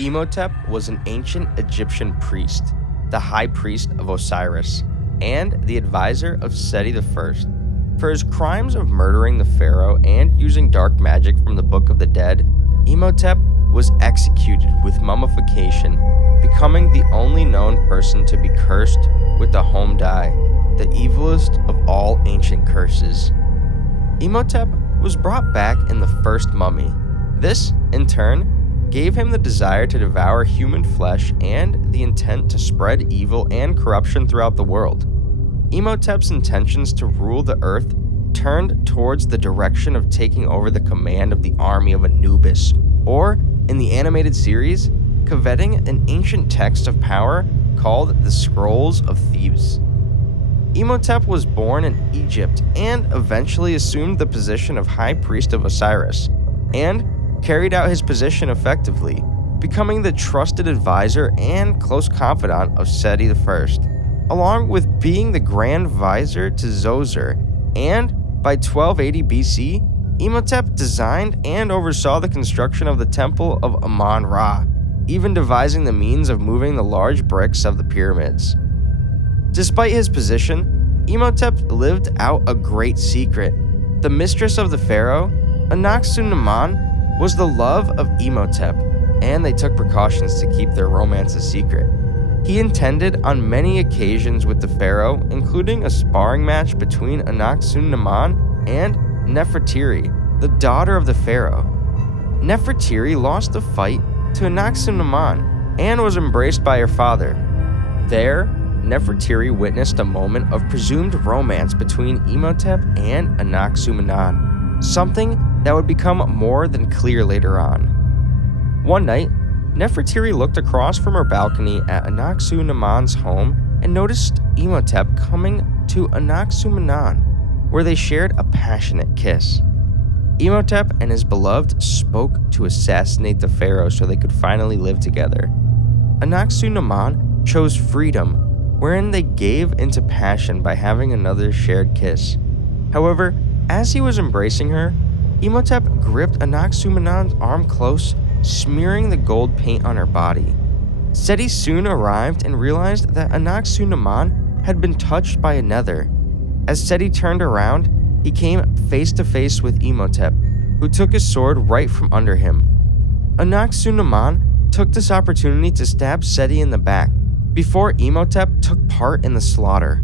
Imhotep was an ancient Egyptian priest, the high priest of Osiris, and the advisor of Seti I. For his crimes of murdering the pharaoh and using dark magic from the Book of the Dead, Imhotep was executed with mummification, becoming the only known person to be cursed with the Hom-dai, the evilest of all ancient curses. Imhotep was brought back in the first mummy. This, in turn, gave him the desire to devour human flesh and the intent to spread evil and corruption throughout the world. Imhotep's intentions to rule the earth turned towards the direction of taking over the command of the army of Anubis, or, in the animated series, coveting an ancient text of power called the Scrolls of Thebes. Imhotep was born in Egypt and eventually assumed the position of High Priest of Osiris, and carried out his position effectively, becoming the trusted advisor and close confidant of Seti I, along with being the Grand Vizier to Zoser, and by 1280 BC, Imhotep designed and oversaw the construction of the Temple of Amon-Ra, even devising the means of moving the large bricks of the pyramids. Despite his position, Imhotep lived out a great secret. The mistress of the pharaoh, Anaxu-Naman, was the love of Imhotep, and they took precautions to keep their romance a secret. He intended on many occasions with the pharaoh, including a sparring match between Anaxu-Naman and Nefertiri, the daughter of the pharaoh. Nefertiri lost the fight to Anaxu-Naman and was embraced by her father. There, Nefertiri witnessed a moment of presumed romance between Imhotep and Anaxu-Naman, something that would become more than clear later on. One night, Nefertiri looked across from her balcony at Anaxu-Naman's home and noticed Imhotep coming to Anaxu-Naman, where they shared a passionate kiss. Imhotep and his beloved spoke to assassinate the pharaoh so they could finally live together. Anaxu-Naman chose freedom, wherein they gave into passion by having another shared kiss. However, as he was embracing her, Imhotep gripped Anaxu-Naman's arm close, smearing the gold paint on her body. Seti soon arrived and realized that Anaxu-Naman had been touched by another. As Seti turned around, he came face to face with Imhotep, who took his sword right from under him. Anaxu-Naman took this opportunity to stab Seti in the back, before Imhotep took part in the slaughter.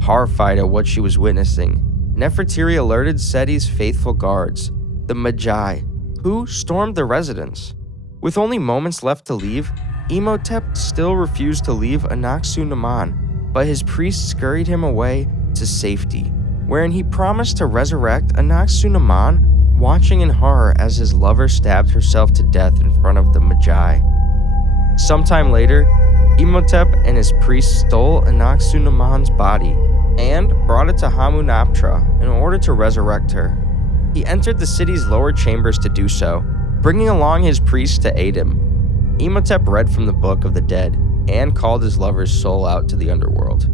Horrified at what she was witnessing, Nefertiri alerted Seti's faithful guards, the Magi, who stormed the residence. With only moments left to leave, Imhotep still refused to leave Anaxu-Naman, but his priests scurried him away to safety, wherein he promised to resurrect Anaxu-Naman, watching in horror as his lover stabbed herself to death in front of the Magi. Sometime later, Imhotep and his priests stole Anaxu-Naman's body and brought it to Hamunaptra in order to resurrect her. He entered the city's lower chambers to do so, bringing along his priests to aid him. Imhotep read from the Book of the Dead and called his lover's soul out to the underworld.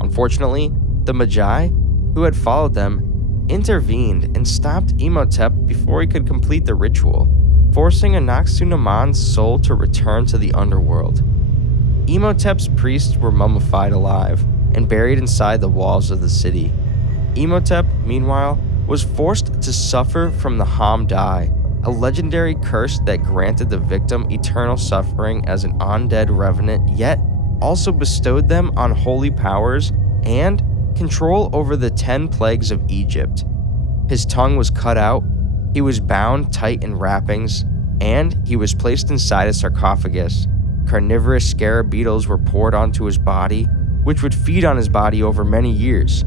Unfortunately, the Magi, who had followed them, intervened and stopped Imhotep before he could complete the ritual, forcing Anaxu-Naman's soul to return to the underworld. Imhotep's priests were mummified alive and buried inside the walls of the city. Imhotep, meanwhile, was forced to suffer from the Hom-dai, a legendary curse that granted the victim eternal suffering as an undead revenant, yet also bestowed them on holy powers and control over the 10 plagues of Egypt. His tongue was cut out, he was bound tight in wrappings, and he was placed inside a sarcophagus. Carnivorous scarab beetles were poured onto his body, which would feed on his body over many years.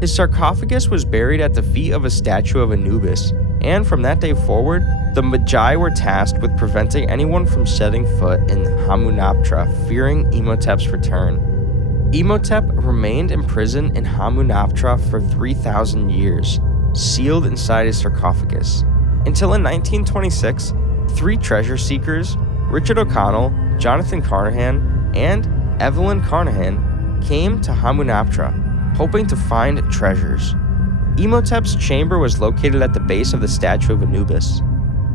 His sarcophagus was buried at the feet of a statue of Anubis, and from that day forward, the Magi were tasked with preventing anyone from setting foot in Hamunaptra, fearing Imhotep's return. Imhotep remained imprisoned in Hamunaptra for 3,000 years, sealed inside his sarcophagus, until in 1926, 3 treasure seekers, Richard O'Connell, Jonathan Carnahan, and Evelyn Carnahan, came to Hamunaptra, hoping to find treasures. Imhotep's chamber was located at the base of the statue of Anubis.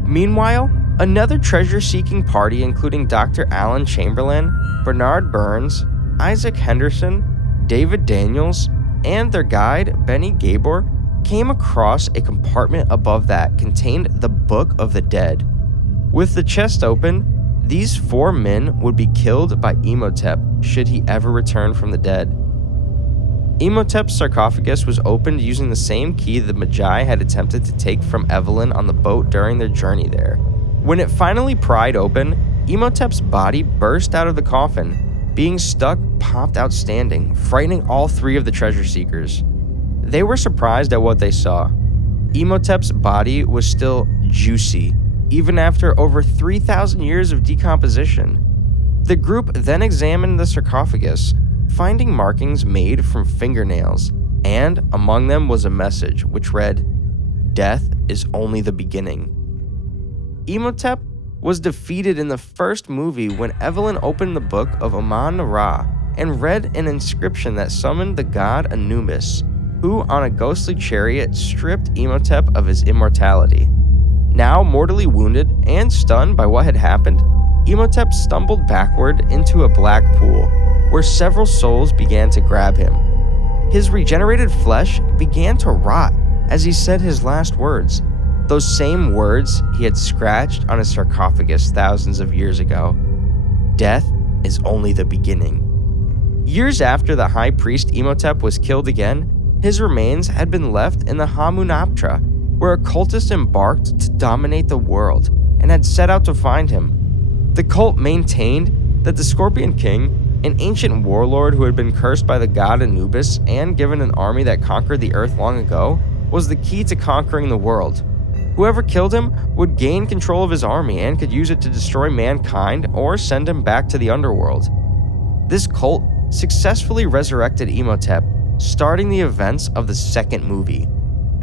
Meanwhile, Another treasure-seeking party, including Dr. Alan Chamberlain, Bernard Burns, Isaac Henderson, David Daniels, and their guide, Benny Gabor, came across a compartment above that contained the Book of the Dead. With the chest open, these 4 men would be killed by Imhotep should he ever return from the dead. Imhotep's sarcophagus was opened using the same key the Magi had attempted to take from Evelyn on the boat during their journey there. When it finally pried open, Imhotep's body burst out of the coffin. Being stuck popped out standing, frightening all 3 of the treasure seekers. They were surprised at what they saw. Imhotep's body was still juicy, even after over 3,000 years of decomposition. The group then examined the sarcophagus, finding markings made from fingernails, and among them was a message which read, "Death is only the beginning." Imhotep was defeated in the first movie when Evelyn opened the book of Amun-Ra and read an inscription that summoned the god Anubis, who on a ghostly chariot stripped Imhotep of his immortality. Now mortally wounded and stunned by what had happened, Imhotep stumbled backward into a black pool, where several souls began to grab him. His regenerated flesh began to rot as he said his last words, those same words he had scratched on his sarcophagus thousands of years ago. Death is only the beginning. Years after the high priest Imhotep was killed again, his remains had been left in the Hamunaptra, where occultists embarked to dominate the world and had set out to find him. The cult maintained that the Scorpion King, an ancient warlord who had been cursed by the god Anubis and given an army that conquered the earth long ago, was the key to conquering the world. Whoever killed him would gain control of his army and could use it to destroy mankind or send him back to the underworld. This cult successfully resurrected Imhotep, starting the events of the second movie.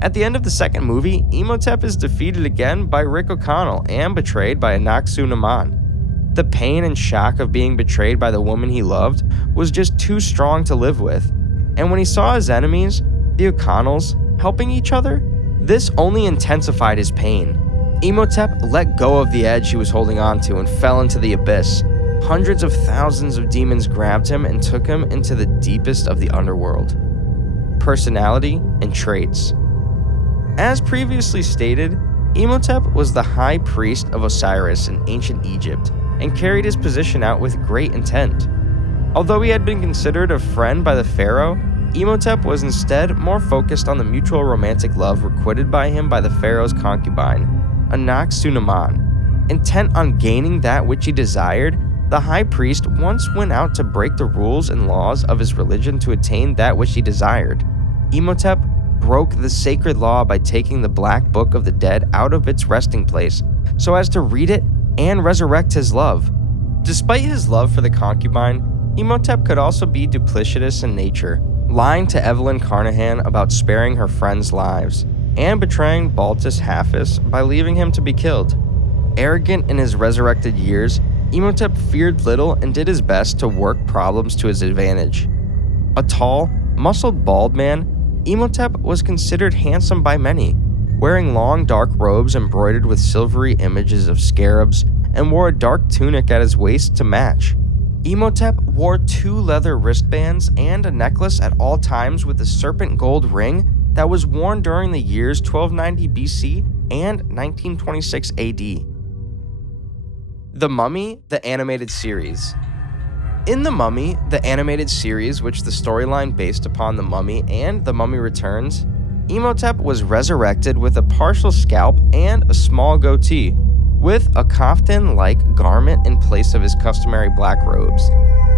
At the end of the second movie, Imhotep is defeated again by Rick O'Connell and betrayed by Anaxu-Naman. The pain and shock of being betrayed by the woman he loved was just too strong to live with, and when he saw his enemies, the O'Connells, helping each other, this only intensified his pain. Imhotep let go of the edge he was holding on to and fell into the abyss. Hundreds of thousands of demons grabbed him and took him into the deepest of the underworld. Personality and traits. As previously stated, Imhotep was the high priest of Osiris in ancient Egypt and carried his position out with great intent. Although he had been considered a friend by the pharaoh, Imhotep was instead more focused on the mutual romantic love requited by him by the pharaoh's concubine, Anaxu-Naman. Intent on gaining that which he desired, the high priest once went out to break the rules and laws of his religion to attain that which he desired. Imhotep broke the sacred law by taking the Black Book of the Dead out of its resting place so as to read it and resurrect his love. Despite his love for the concubine, Imhotep could also be duplicitous in nature, lying to Evelyn Carnahan about sparing her friends' lives, and betraying Baltus Hafiz by leaving him to be killed. Arrogant in his resurrected years, Imhotep feared little and did his best to work problems to his advantage. A tall, muscled bald man, Imhotep was considered handsome by many, wearing long dark robes embroidered with silvery images of scarabs and wore a dark tunic at his waist to match. Imhotep wore 2 leather wristbands and a necklace at all times with a serpent gold ring that was worn during the years 1290 BC and 1926 AD. The Mummy, the animated series. In The Mummy, the animated series, which the storyline based upon The Mummy and The Mummy Returns, Imhotep was resurrected with a partial scalp and a small goatee, with a kaftan-like garment in place of his customary black robes.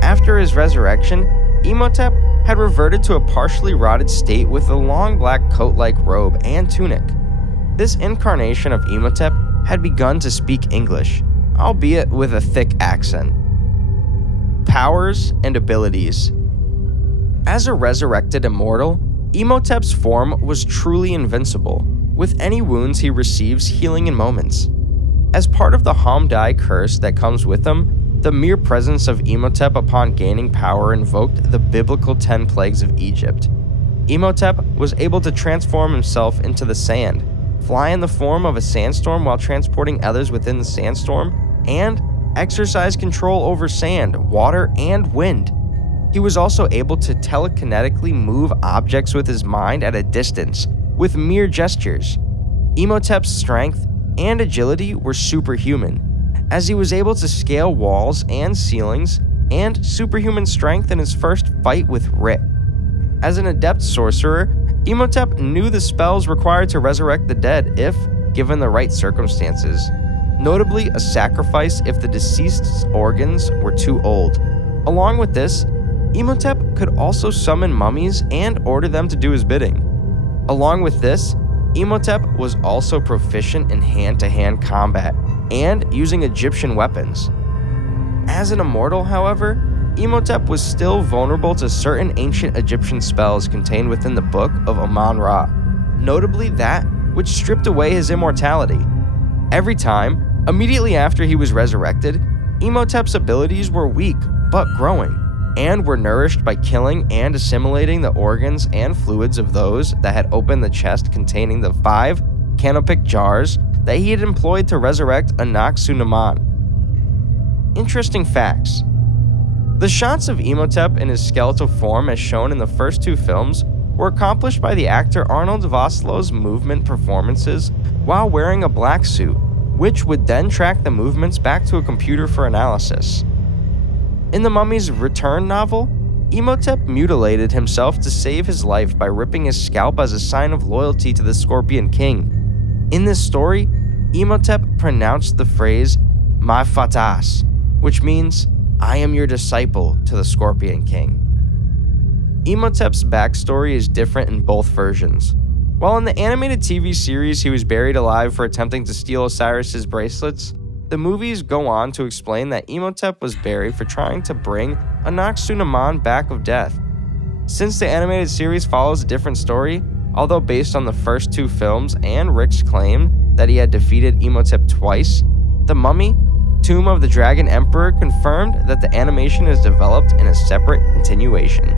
After his resurrection, Imhotep had reverted to a partially rotted state with a long black coat-like robe and tunic. This incarnation of Imhotep had begun to speak English, albeit with a thick accent. Powers and abilities. As a resurrected immortal, Imhotep's form was truly invincible, with any wounds he receives healing in moments. As part of the Hom-dai curse that comes with him, the mere presence of Imhotep upon gaining power invoked the biblical 10 plagues of Egypt. Imhotep was able to transform himself into the sand, fly in the form of a sandstorm while transporting others within the sandstorm, and exercise control over sand, water, and wind. He was also able to telekinetically move objects with his mind at a distance, with mere gestures. Imhotep's strength and agility were superhuman, as he was able to scale walls and ceilings, and superhuman strength in his first fight with Rit. As an adept sorcerer, Imhotep knew the spells required to resurrect the dead if given the right circumstances, notably a sacrifice if the deceased's organs were too old. Along with this, Imhotep could also summon mummies and order them to do his bidding. Along with this, Imhotep was also proficient in hand-to-hand combat and using Egyptian weapons. As an immortal, however, Imhotep was still vulnerable to certain ancient Egyptian spells contained within the Book of Amun-Ra, notably that which stripped away his immortality. Every time, immediately after he was resurrected, Imhotep's abilities were weak but growing, and were nourished by killing and assimilating the organs and fluids of those that had opened the chest containing the 5 canopic jars that he had employed to resurrect Anak-Sunamun. Interesting facts. The shots of Imhotep in his skeletal form as shown in the first 2 films were accomplished by the actor Arnold Vosloo's movement performances while wearing a black suit, which would then track the movements back to a computer for analysis. In the Mummy's Return novel, Imhotep mutilated himself to save his life by ripping his scalp as a sign of loyalty to the Scorpion King. In this story, Imhotep pronounced the phrase "My Fatas," which means, "I am your disciple," to the Scorpion King. Imhotep's backstory is different in both versions. While in the animated TV series he was buried alive for attempting to steal Osiris's bracelets, the movies go on to explain that Imhotep was buried for trying to bring Anak-Sunamun back of death. Since the animated series follows a different story, although based on the first 2 films and Rick's claim that he had defeated Imhotep twice, The Mummy, Tomb of the Dragon Emperor confirmed that the animation is developed in a separate continuation.